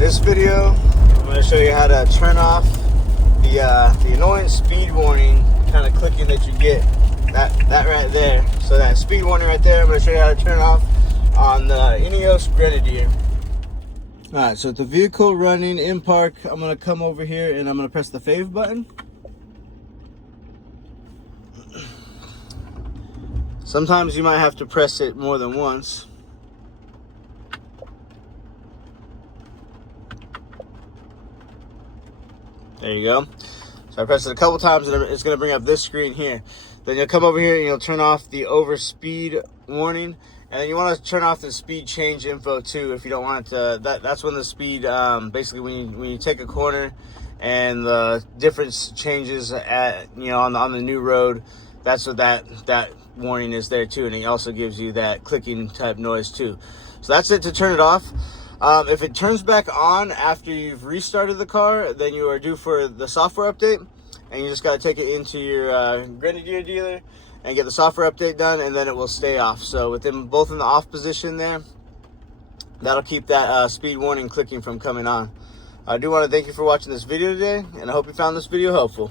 this video, I'm going to show you how to turn off the annoying speed warning kind of clicking that you get. That right there. So that speed warning right there, I'm going to show you how to turn off on the INEOS Grenadier. Alright, so with the vehicle running in park, I'm going to come over here and I'm going to press the fave button. Sometimes you might have to press it more than once. There you go. So I pressed it a couple times and it's going to bring up this screen here. Then you'll come over here and you'll turn off the over speed warning. And then you want to turn off the speed change info too if you don't want it to. That's when the speed, basically when you take a corner and the difference changes at, on the new road. That's what that warning is there too. And it also gives you that clicking type noise too. So that's it to turn it off. If it turns back on after you've restarted the car, then you are due for the software update, and you just got to take it into your Grenadier dealer and get the software update done, and then it will stay off. So with them both in the off position there, that'll keep that speed warning clicking from coming on. I do want to thank you for watching this video today, and I hope you found this video helpful.